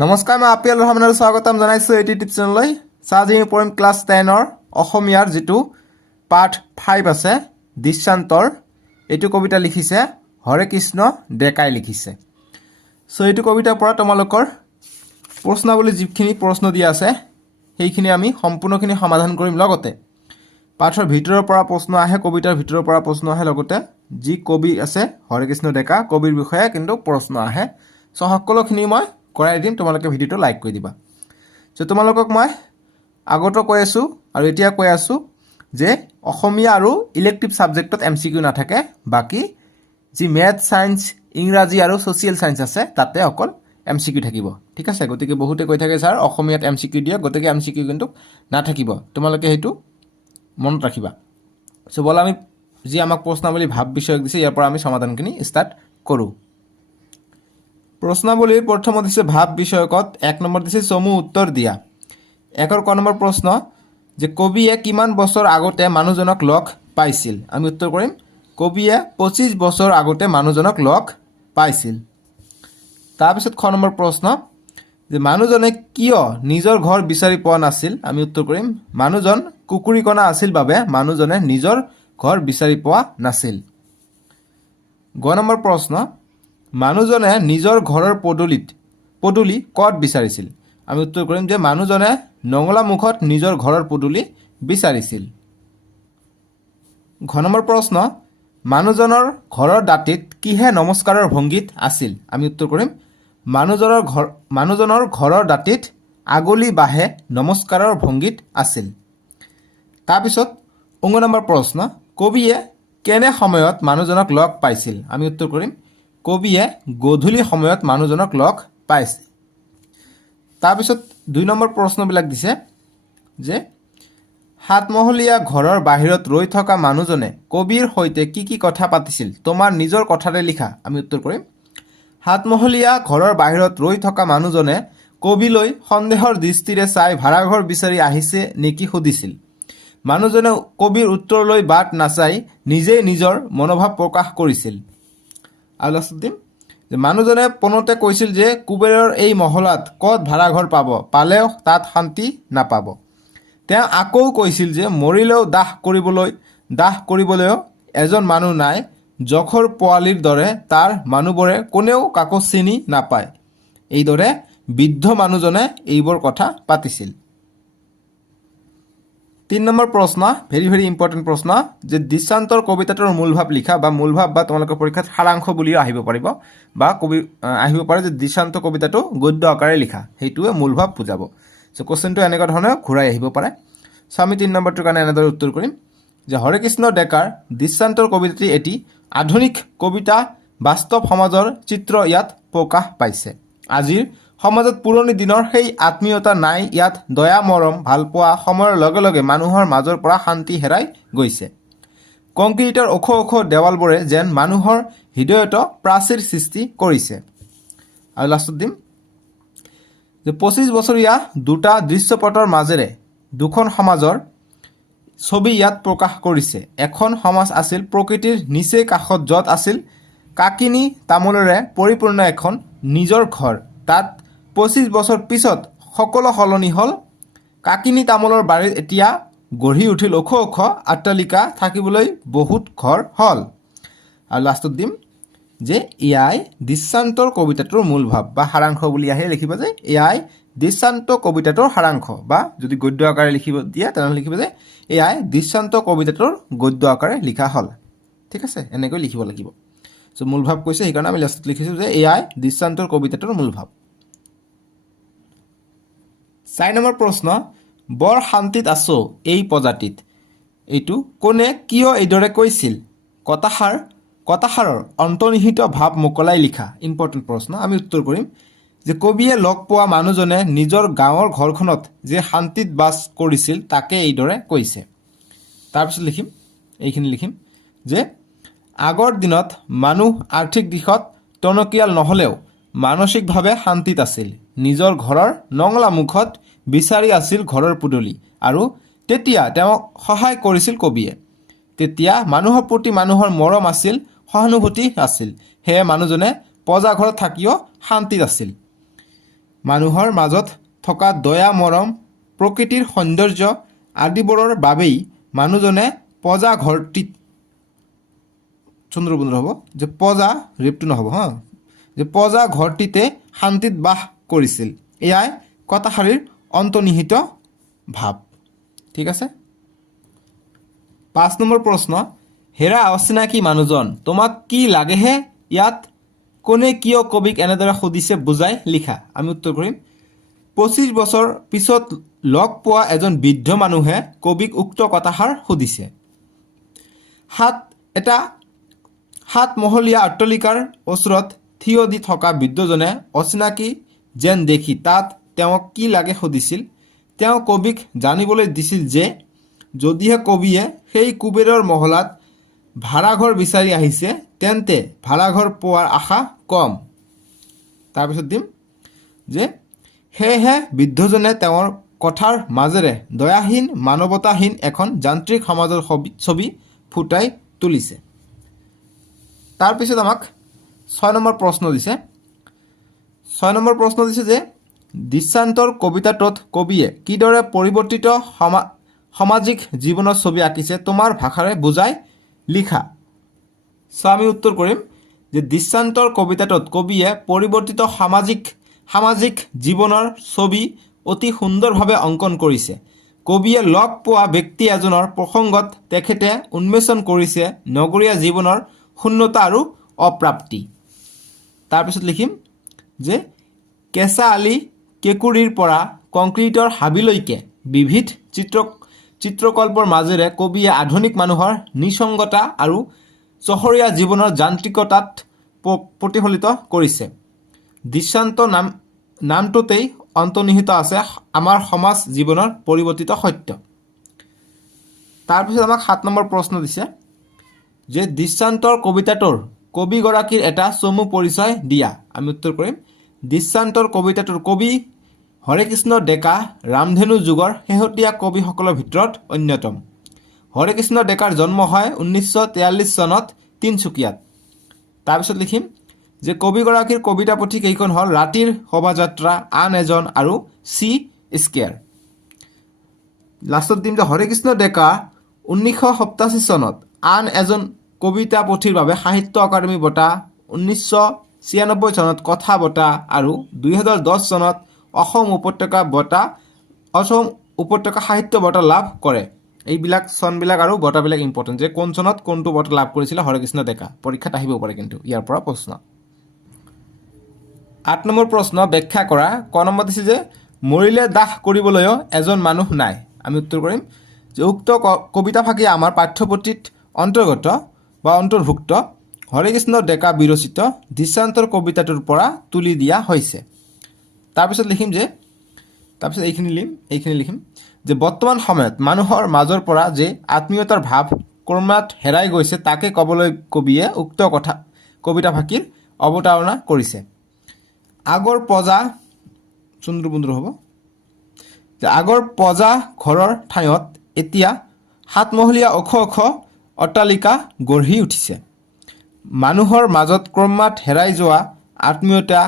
নমস্কাৰ, মই আপিয়াল ৰহমানৰ স্বাগতম জনাইছোঁ এইটি টিপ চেনেললৈ। আজি আমি পঢ়িম ক্লাছ 10ৰ অসমীয়াৰ যিটো পাৰ্ট 5 আছে দৃষ্টান্তৰ। এইটো কবিতা লিখিছে হৰে কৃষ্ণ ডেকাই লিখিছে। এইটো কবিতাৰ পৰা তোমালোকৰ প্ৰশ্নাৱলী যিখিনি প্ৰশ্ন দিয়া আছে সেইখিনি আমি সম্পূৰ্ণখিনি সমাধান কৰিম। লগতে পাঠৰ ভিতৰৰ পৰা প্ৰশ্ন আহে, কবিতাৰ ভিতৰৰ পৰা প্ৰশ্ন আহে, লগতে যি কবি আছে হৰে কৃষ্ণ ডেকা কবিৰ বিষয়ে কিন্তু প্ৰশ্ন আহে। সকলোখিনি মই কৰাই দিম, তোমালোকে ভিডিঅ'টো লাইক কৰি দিবা। তোমালোকক মই আগতো কৈ আছোঁ আৰু এতিয়া কৈ আছোঁ যে অসমীয়া আৰু ইলেক্টিভ ছাবজেক্টত MCQ নাথাকে, বাকী যি মেথ, ছায়েন্স, ইংৰাজী আৰু ছ'চিয়েল ছায়েন্স আছে তাতে অকল MCQ থাকিব। ঠিক আছে, গতিকে বহুতে কৈ থাকে ছাৰ অসমীয়াত MCQ দিয়ে, গতিকে MCQ কিন্তু নাথাকিব, তোমালোকে সেইটো মনত ৰাখিবা। ব'লা আমি যি আমাক প্ৰশ্নাৱলী ভাৱ বিষয়ক দিছে ইয়াৰ পৰা আমি সমাধানখিনি ষ্টাৰ্ট কৰোঁ। প্ৰশ্নাৱলীৰ প্ৰথমত দিছে ভাৱ বিষয়কত 1 নম্বৰ দিছে চমু উত্তৰ দিয়া। 1ৰ ক নম্বৰ প্ৰশ্ন যে কবিয়ে কিমান বছৰ আগতে মানুহজনক লগ পাইছিল? আমি উত্তৰ কৰিম কবিয়ে 25 বছৰ আগতে মানুহজনক লগ পাইছিল। তাৰপিছত খ নম্বৰ প্ৰশ্ন যে মানুহজনে কিয় নিজৰ ঘৰ বিচাৰি পোৱা নাছিল? আমি উত্তৰ কৰিম মানুহজন কুকুৰীকণা আছিল বাবে মানুহজনে নিজৰ ঘৰ বিচাৰি পোৱা নাছিল। গ নম্বৰ প্ৰশ্ন মানুহজনে নিজৰ ঘৰৰ পদূলি ক'ত বিচাৰিছিল? আমি উত্তৰ কৰিম যে মানুহজনে নঙলামুখত নিজৰ ঘৰৰ পদূলি বিচাৰিছিল। ঘ নম্বৰ প্ৰশ্ন মানুহজনৰ ঘৰৰ দাঁতিত কিহে নমস্কাৰৰ ভংগীত আছিল? আমি উত্তৰ কৰিম মানুহজনৰ ঘৰৰ দাঁতিত আগলি বাঁহে নমস্কাৰৰ ভংগীত আছিল। তাৰপিছত ঙ নম্বৰ প্ৰশ্ন কবিয়ে কেনে সময়ত মানুহজনক লগ পাইছিল? আমি উত্তৰ কৰিম কবিয়ে গধূলি সময়ত মানুহজনক লগ পাইছিল। তাৰপিছত 2 নম্বৰ প্ৰশ্নবিলাক দিছে যে 7 মহলীয়া ঘৰৰ বাহিৰত ৰৈ থকা মানুহজনে কবিৰ সৈতে কি কি কথা পাতিছিল? তোমাৰ নিজৰ কথাৰে লিখা। আমি উত্তৰ কৰিম 7 মহলীয়া ঘৰৰ বাহিৰত ৰৈ থকা মানুহজনে কবিলৈ সন্দেহৰ দৃষ্টিৰে চাই ভাড়াঘৰ বিচাৰি আহিছে নেকি সুধিছিল। মানুহজনে কবিৰ উত্তৰলৈ বাট নাচাই নিজেই নিজৰ মনোভাৱ প্ৰকাশ কৰিছিল। আৰু লাষ্টত দিম যে মানুহজনে পোনতে কৈছিল যে কুবেৰৰ এই মহলাত ক'ত ভাড়াঘৰ পালেও তাত শান্তি নাপাব। তেওঁ আকৌ কৈছিল যে মৰিলেও দাহ কৰিবলৈও এজন মানুহ নাই, জখৰ পোৱালিৰ দৰে তাৰ মানুহবোৰে কোনেও কাকো চিনি নাপায়। এইদৰে বৃদ্ধ মানুহজনে এইবোৰ কথা পাতিছিল। 3 নম্বৰ প্ৰশ্ন ভেৰি ভেৰি ইম্পৰ্টেণ্ট প্ৰশ্ন যে দৃষ্টান্তৰ কবিতাটোৰ মূলভাৱ লিখা, বা মূলভাৱ বা তোমালোকৰ পৰীক্ষাত সাৰাংশ বুলিও আহিব পাৰিব, বা আহিব পাৰে যে দৃষ্টান্ত কবিতাটো গদ্য আকাৰে লিখা, সেইটোৱে মূলভাৱ বুজাব। কুৱেশ্যনটো এনেকুৱা ধৰণে ঘূৰাই আহিব পাৰে। আমি 3 নম্বৰটোৰ কাৰণে এনেদৰে উত্তৰ কৰিম যে হৰে কৃষ্ণ ডেকাৰ দৃষ্টান্তৰ কবিতাটি এটি আধুনিক কবিতা, বাস্তৱ সমাজৰ চিত্ৰ ইয়াত প্ৰকাশ পাইছে। আজিৰ সমাজত পুৰণি দিনৰ সেই আত্মীয়তা নাই, ইয়াত দয়া মৰম ভালপোৱা সময়ৰ লগে লগে মানুহৰ মাজৰ পৰা শান্তি হেৰাই গৈছে। কংক্ৰিটৰ ওখ ওখ দেৱালবোৰে যেন মানুহৰ হৃদয়ত প্ৰাচীৰ সৃষ্টি কৰিছে। আৰু লাষ্টত দিম যে 25 বছৰীয়া দুটা দৃশ্যপটৰ মাজেৰে দুখন সমাজৰ ছবি ইয়াত প্ৰকাশ কৰিছে। এখন সমাজ আছিল প্ৰকৃতিৰ নিচে কাষত, য'ত আছিল কাকিনী তামোলেৰে পৰিপূৰ্ণ এখন নিজৰ ঘৰ। তাত 25 বছৰ পিছত সকলো সলনি হ'ল। কাকিনী তামোলৰ বাৰীত এতিয়া গঢ়ি উঠিল ওখ ওখ অট্টালিকা, থাকিবলৈ বহুত ঘৰ হ'ল। আৰু লাষ্টত দিম যে এয়াই দৃষ্টান্তৰ কবিতাটোৰ মূল ভাৱ বা সাৰাংশ বুলি আহি লিখিব যে এয়াই দৃষ্টান্ত কবিতাটোৰ সাৰাংশ, বা যদি গদ্য আকাৰে লিখিব দিয়ে তেনেহ'লে লিখিব যে এয়াই দৃষ্টান্ত কবিতাটোৰ গদ্য আকাৰে লিখা হ'ল। ঠিক আছে, এনেকৈ লিখিব লাগিব। মূল ভাৱ কৈছে সেইকাৰণে আমি লাষ্টত লিখিছোঁ যে এয়াই দৃষ্টান্তৰ কবিতাটোৰ মূল ভাৱ। 4 নম্বৰ প্ৰশ্ন বৰ শান্তিত আছো এই প্ৰজাতিত, এইটো কোনে কিয় এইদৰে কৈছিল? কথাষাৰৰ অন্তৰ্নিহিত ভাৱ মোকলাই লিখা। ইম্পৰ্টেণ্ট প্ৰশ্ন। আমি উত্তৰ কৰিম যে কবিয়ে লগ পোৱা মানুহজনে নিজৰ গাঁৱৰ ঘৰখনত যে শান্তিত বাস কৰিছিল তাকে এইদৰে কৈছে। তাৰপিছত এইখিনি লিখিম যে আগৰ দিনত মানুহ আৰ্থিক দিশত টনকিয়াল নহ'লেও মানসিকভাৱে শান্তিত আছিল। নিজৰ ঘৰৰ নঙলা মুখত বিচাৰি আছিল ঘৰৰ পদূলি, আৰু তেতিয়া তেওঁক সহায় কৰিছিল কবিয়ে। তেতিয়া মানুহৰ প্ৰতি মানুহৰ মৰম আছিল, সহানুভূতি আছিল, সেয়ে মানুহজনে প্ৰজা ঘৰত থাকিও শান্তিত আছিল। মানুহৰ মাজত থকা দয়া মৰম প্ৰকৃতিৰ সৌন্দৰ্য আদিবোৰৰ বাবেই মানুহজনে পজা ঘৰটিত চন্দ্ৰবন্ধু হ'ব যে পজা ৰেপটো নহ'ব হা যে পজা ঘৰটিতে শান্তিত বাস কৰিছিল এয়াই কথাষাৰিৰ অন্তৰ্নিহিত ভাৱ ঠিক আছে 5 নম্বৰ প্ৰশ্ন হেৰা অচিনাকি মানুহজন তোমাক কি লাগেহে ইয়াত কোনে কিয় কবিক এনেদৰে সুধিছে বুজাই লিখা আমি উত্তৰ কৰিম 25 বছৰ পিছত লগ পোৱা এজন বৃদ্ধ মানুহে কবিক উক্ত কথাষাৰ সুধিছে এটা সাতমহলীয়া অট্টালিকাৰ ওচৰত থিয় দি থকা বৃদ্ধজনে অচিনাকি যেন দেখি তাত তেওঁক কি লাগে সুধিছিল তেওঁ কবিক জানিবলৈ দিছিল যে যদিহে কবিয়ে সেই কুবেৰৰ মহলাত ভাড়াঘৰ বিচাৰি আহিছে তেন্তে ভাড়াঘৰ পোৱাৰ আশা কম তাৰপিছত দিম যে সেয়েহে বৃদ্ধজনে তেওঁৰ কথাৰ মাজেৰে দয়াহীন মানৱতাহীন এখন যান্ত্ৰিক সমাজৰ ছবি ফুটাই তুলিছে তাৰপিছত আমাক 6 নম্বৰ প্ৰশ্ন দিছে 6 নম্বৰ প্ৰশ্ন দিছে যে দৃষ্টান্তৰ কবিতাটোত কবিয়ে কিদৰে পৰিৱৰ্তিত সামাজিক জীৱনৰ ছবি আঁকিছে তোমাৰ ভাষাৰে বুজাই লিখা আমি উত্তৰ কৰিম যে দৃষ্টান্তৰ কবিতাটোত কবিয়ে পৰিৱৰ্তিত সামাজিক জীৱনৰ ছবি অতি সুন্দৰভাৱে অংকন কৰিছে কবিয়ে লগ পোৱা ব্যক্তি এজনৰ প্ৰসংগত তেখেতে উন্মোচন কৰিছে নগৰীয়া জীৱনৰ শূন্যতা আৰু অপ্ৰাপ্তি তাৰপিছত লিখিম যে কেঁচা আলি কেঁকুৰিৰ পৰা কংক্ৰিটৰ হাবিলৈকে বিবিধ চিত্ৰকল্পৰ মাজেৰে কবিয়ে আধুনিক মানুহৰ নিসংগতা আৰু চহৰীয়া জীৱনৰ যান্ত্ৰিকতাত প্ৰতিফলিত কৰিছে দৃষ্টান্ত নামটোতেই অন্তৰ্নিহিত আছে আমাৰ সমাজ জীৱনৰ পৰিৱৰ্তিত সত্য তাৰপিছত আমাক 7 নম্বৰ প্ৰশ্ন দিছে যে দৃষ্টান্তৰ কবিতাটোৰ কবিগৰাকীৰ এটা চমু পৰিচয় দিয়া আমি উত্তৰ কৰিম দৃষ্টান্তৰ কবিতাটোৰ কবি হৰেকৃষ্ণ ডেকা ৰামধেনু যুগৰ শেহতীয়া কবিসকলৰ ভিতৰত অন্যতম হৰেকৃষ্ণ ডেকাৰ জন্ম হয় 1943 চনত তিনচুকীয়াত তাৰপিছত লিখিম যে কবিগৰাকীৰ কবিতা পুথি কেইখন হ'ল ৰাতিৰ শোভাযাত্ৰা আন এজন আৰু চি স্কেয়াৰ লাষ্টত দিম যে হৰেকৃষ্ণ ডেকা 1987 চনত আন এজন কবিতা পুথিৰ বাবে সাহিত্য একাডেমী বঁটা 1996 চনত কথা বঁটা আৰু 2010 চনত অসম উপত্যকা সাহিত্য বঁটা লাভ কৰে এইবিলাক চনবিলাক আৰু বঁটাবিলাক ইম্পৰ্টেণ্ট যে কোন চনত কোনটো বঁটা লাভ কৰিছিল হৰেকৃষ্ণ ডেকা পৰীক্ষাত আহিব পাৰে কিন্তু ইয়াৰ পৰা প্ৰশ্ন 8 নম্বৰ প্ৰশ্ন ব্যাখ্যা কৰা ক নম্বৰ দিছে যে মৰিলে দাহ কৰিবলৈও এজন মানুহ নাই আমি উত্তৰ কৰিম যে উক্ত কবিতা ফাঁকি আমাৰ পাঠ্যপুথিত অন্তৰ্গত বা অন্তৰ্ভুক্ত হৰেকৃষ্ণ ডেকা বিৰচিত দৃষ্টান্তৰ কবিতাটোৰ পৰা তুলি দিয়া হৈছে তাৰপিছত লিখিম যে এইখিনি লিখিম যে বৰ্তমান সময়ত মানুহৰ মাজৰ পৰা যে আত্মীয়তাৰ ভাৱ ক্ৰমাৎ হেৰাই গৈছে তাকে ক'বলৈ কবিয়ে উক্ত কবিতা ফাঁকিৰ অৱতাৰণা কৰিছে আগৰ পজা চন্দ্ৰবন্ধু হ'ব যে আগৰ পজা ঘৰৰ ঠাইত এতিয়া সাতমহলীয়া ওখ অট্টালিকা গঢ়ি উঠিছে মানুহৰ মাজত ক্ৰমাৎ হেৰাই যোৱা আত্মীয়তা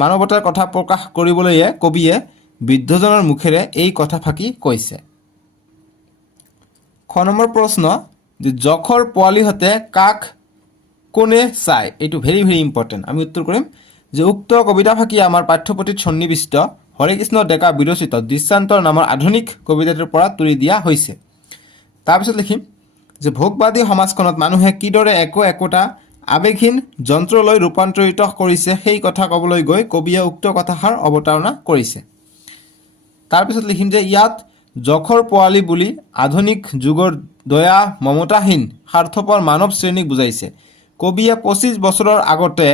মানৱতাৰ কথা প্ৰকাশ কৰিবলৈয়ে কবিয়ে বৃদ্ধজনৰ মুখেৰে এই কথা ফাঁকি কৈছে খ নম্বৰ প্ৰশ্ন যে জখৰ পোৱালিহঁতে কাক কোনে চায় এইটো ভেৰি ভেৰি ইম্পৰ্টেণ্ট আমি উত্তৰ কৰিম যে উক্ত কবিতা ফাঁকি আমাৰ পাঠ্যপুথিত সন্নিৱিষ্ট হৰেকৃষ্ণ ডেকা বিৰচিত দৃষ্টান্তৰ নামৰ আধুনিক কবিতাটোৰ পৰা তুলি দিয়া হৈছে তাৰপিছত লিখিম যে ভোগবাদী সমাজখনত মানুহে কিদৰে একোটা আৱেগহীন যন্ত্ৰলৈ ৰূপান্তৰিত কৰিছে সেই কথা ক'বলৈ গৈ কবিয়ে উক্ত কথাষাৰ অৱতাৰণা কৰিছে তাৰপিছত লিখিম যে ইয়াত জখৰ পোৱালি বুলি আধুনিক যুগৰ দয়া মমতাহীন স্বাৰ্থপৰ মানৱ শ্ৰেণীক বুজাইছে কবিয়ে 25 বছৰৰ আগতে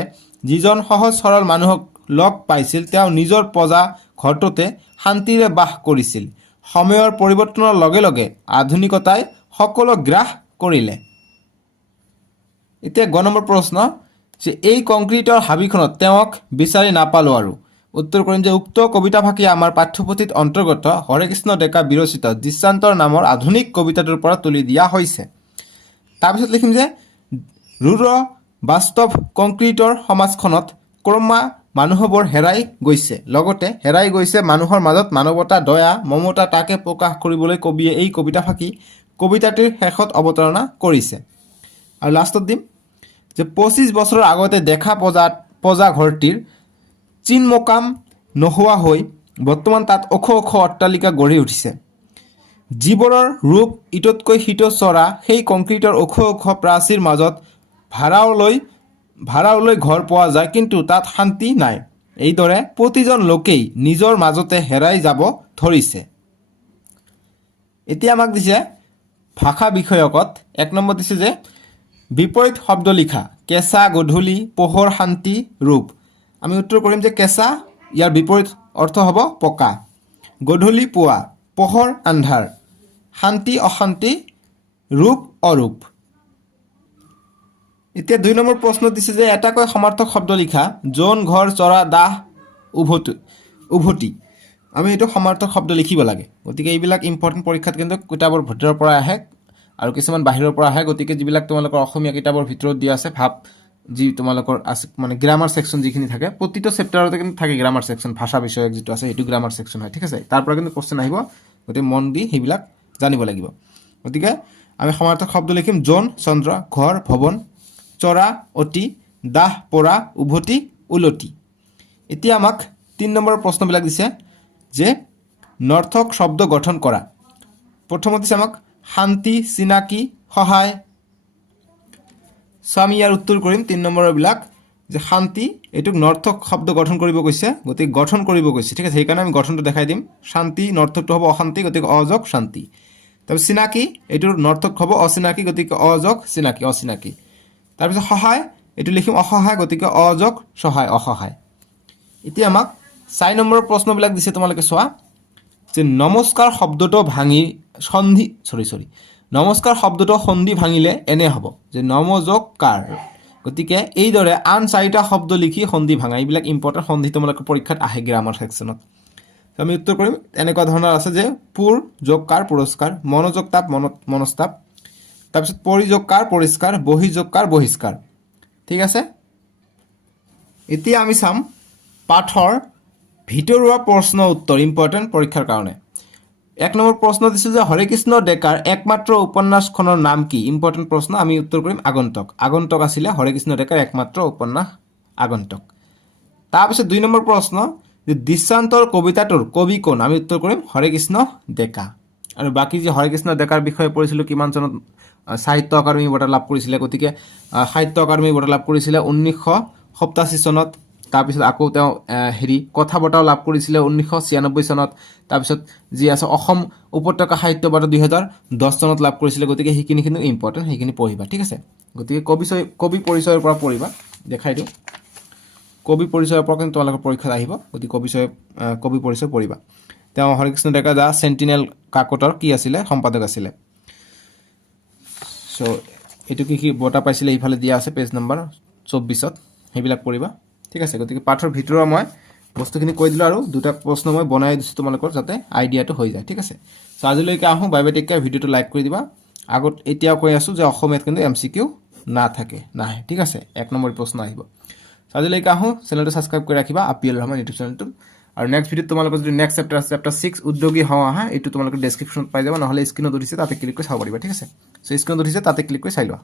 যিজন সহজ সৰল মানুহক লগ পাইছিল তেওঁ নিজৰ পজা ঘৰটোতে শান্তিৰে বাস কৰিছিল সময়ৰ পৰিৱৰ্তনৰ লগে লগে আধুনিকতাই সকলো গ্ৰাস কৰিলে এতিয়া 9 নম্বৰ প্ৰশ্ন যে এই কংক্ৰিটৰ হাবিখনত তেওঁক বিচাৰি নাপালো আৰু উত্তৰ কৰিম যে উক্ত কবিতা ফাঁকি আমাৰ পাঠ্যপুথিত অন্তৰ্গত হৰেকৃষ্ণ ডেকা বিৰচিত দৃষ্টান্তৰ নামৰ আধুনিক কবিতাটোৰ পৰা তুলি দিয়া হৈছে তাৰপিছত লিখিম যে ৰুৰ বাস্তৱ কংক্ৰিটৰ সমাজখনত মানুহবোৰ হেৰাই গৈছে লগতে হেৰাই গৈছে মানুহৰ মাজত মানৱতা দয়া মমতা তাকে প্ৰকাশ কৰিবলৈ কবিয়ে এই কবিতা ফাঁকি কবিতাটিৰ শেষত অৱতাৰণা কৰিছে আৰু লাষ্টত দিম যে 25 বছৰৰ আগতে দেখা পজা ঘৰটিৰ চিনমকাম নোহোৱা হৈ বৰ্তমান তাত ওখ ওখ অট্টালিকা গঢ়ি উঠিছে জীৱৰৰ ৰূপ ইটতকৈ সিটো চৰা সেই কংক্ৰিটৰ ওখ ওখ প্ৰাচীৰ মাজত ভাড়ালৈ ঘৰ পোৱা যায় কিন্তু তাত শান্তি নাই এইদৰে প্ৰতিজন লোকেই নিজৰ মাজতে হেৰাই যাব ধৰিছে এতিয়া আমাক দিছে ভাষা বিষয়কত 1 নম্বৰ দিছে যে বিপৰীত শব্দ লিখা কেঁচা গধূলি পোহৰ শান্তি ৰূপ আমি উত্তৰ কৰিম যে কেঁচা ইয়াৰ বিপৰীত অৰ্থ হ'ব পকা গধূলি পুৱা পোহৰ আন্ধাৰ শান্তি অশান্তি ৰূপ অৰূপ এতিয়া 2 নম্বৰ প্ৰশ্ন দিছে যে এটাকৈ সমাৰ্থক শব্দ লিখা জোন ঘৰ চৰা দাহ উভতি আমি এইটো সমাৰ্থক শব্দ লিখিব লাগে গতিকে এইবিলাক ইম্পৰ্টেণ্ট পৰীক্ষাত কিন্তু কিতাপৰ ভিতৰৰ পৰা আহে আৰু কিছুমান বাহিৰৰ পৰা আহে গতিকে যিবিলাক তোমালোকৰ অসমীয়া কিতাপৰ ভিতৰত দিয়া আছে ভাব যি তোমালোকৰ আছে মানে গ্ৰামাৰ সেকশন যিখিনি থাকে প্ৰতিটো চেপ্টাৰতে কিন্তু থাকে গ্ৰামাৰ সেকশন ভাষা বিষয়ক যেটো আছে এটো গ্ৰামাৰ সেকশন হয় ঠিক আছে তাৰ পৰা কিন্তু কোশ্চেন আহিব গতিকে মন দি হেবিলাক জানিব লাগিব গতিকে আমি সমাৰ্থক শব্দ লিখিম জোন চন্দ্ৰ ঘৰ ভৱন চৰা অতি দাহ পৰা উভতি উলতি এতিয়া আমাক 3 নম্বৰ প্ৰশ্নবিলাক দিছে যে নৰ্থক শব্দ গঠন কৰা প্ৰথমতে দিছে আমাক শান্তি চিনাকি সহায় আমি ইয়াৰ উত্তৰ কৰিম 3 নম্বৰৰ বিলাক যে শান্তি এটুক নৰ্থক শব্দ গঠন কৰিব কৈছে গতিকে গঠন কৰিব কৈছে ঠিক আছে সেইকাৰণে আমি গঠনটো দেখাই দিম শান্তি নৰ্থকটো হ'ব অশান্তি গতিকে অযোগ শান্তি তাৰপিছত চিনাকি এটুৰ নৰ্থক হ'ব অচিনাকি গতিকে অযোগ চিনাকি অচিনাকি তাৰপিছত সহায় এটু লিখিম অসহায় গতিকে অযোগ সহায় অসহায় এতিয়া আমাক 4 নম্বৰৰ প্ৰশ্নবিলাক দিছে তোমালোকে চোৱা যে নমস্কাৰ শব্দটো ভাঙি নমস্কাৰ শব্দটো সন্ধি ভাঙিলে এনে হ'ব যে নমযোগকাৰ গতিকে এইদৰে আন 4টা শব্দ লিখি সন্ধি ভাঙা এইবিলাক ইম্পৰ্টেন্ট সন্ধি তোমালোকৰ পৰীক্ষাত আহে গ্ৰামাৰ সেকশনত আমি উত্তৰ কৰিম এনেকুৱা ধৰণৰ আছে যে পুৰ যোগকাৰ পুৰস্কাৰ মনোযোগতাপ মনস্তাপ তাৰপিছত পৰিযোগকাৰ পৰিষ্কাৰ বহিযোগকাৰ বহিষ্কাৰ ঠিক আছে এতিয়া আমি চাম পাঠৰ ভিতৰুৱা প্ৰশ্ন উত্তৰ ইম্পৰ্টেন্ট পৰীক্ষাৰ কাৰণে 1 নম্বৰ প্ৰশ্ন দিছে যে হৰেকৃষ্ণ ডেকাৰ একমাত্ৰ উপন্যাসখনৰ নাম কি ইম্পৰ্টেন্ট প্ৰশ্ন আমি উত্তৰ কৰিম আগন্তুক আছিল হৰেকৃষ্ণ ডেকাৰ একমাত্ৰ উপন্যাস আগন্তুক তাৰপিছত 2 নম্বৰ প্ৰশ্ন যে দৃষ্টান্তৰ কবিতাটোৰ কবি কোন আমি উত্তৰ কৰিম হৰেকৃষ্ণ ডেকা আৰু বাকি যে হৰেকৃষ্ণ ডেকাৰ বিষয়ে পঢ়িছিল কিমান চনত সাহিত্য একাডেমি বঁটা লাভ কৰিছিল গতিকে সাহিত্য একাডেমি বঁটা লাভ কৰিছিল 1987 চনত তাৰপিছত আকৌ তেওঁ কথা বঁটাও লাভ কৰিছিল 1996 চনত তাৰপিছত যি আছে অসম উপত্যকা সাহিত্য বঁটা 2010 চনত লাভ কৰিছিল গতিকে হিকিনি কিন্তু ইম্পৰ্টেন্ট হিকিনি পঢ়িবা ঠিক আছে গতিকে কবি পৰিচয়ৰ পৰা পঢ়িবা দেখাই দিও কবি পৰিচয়ৰ পৰা কিন্তু তোমালোকৰ পৰীক্ষাত আহিব গতিকে কবি পৰিচয় পঢ়িবা তেওঁ হৰেকৃষ্ণ ডেকা দা সেন্টিনেল কাকতৰ কি আছিল সম্পাদক আছিল সো এটো কি বঁটা পাইছিল এইফালে দিয়া আছে পেজ নম্বৰ 24ত হেবিলাক পঢ়িবা ঠিক আছে গতিকে পাঠৰ ভিতৰৰ মই বস্তুখিনি কৈ দিলো আৰু দুটা প্ৰশ্ন মই বনাই দিছো তোমালোকৰ যাতে আইডিয়াটো হৈ যায় ঠিক আছে সো আজিলৈকে আহো বাই বাই টেক কেয়াৰ ভিডিওটো লাইক কৰি দিবা আগত এতিয়া কৈ আছো যে অসমীয়াত কিন্তু এমসিকিউ না থাকে নাহে ঠিক আছে 1 নম্বৰ প্ৰশ্ন আহিব সো আজিলৈকে আহো চেনেলটো সাবস্ক্ৰাইব কৰি ৰাখিবা আপিএল ৰহমান ইউটিউব চেনেলটো আৰু নেক্সট ভিডিওত তোমালোকৰ যদি নেক্সট চেপ্টাৰ আছে চেপ্টাৰ 6 উদ্যোগী হও আহা এটো তোমালোকৰ ডেসক্ৰিপচনত পাই যাবা নহলে স্ক্ৰিনত দিছে তাতে ক্লিক কৰি চাব পাৰিবা ঠিক আছে সো স্ক্ৰিনত দিছে তাতে ক্লিক কৰি চাই লোৱা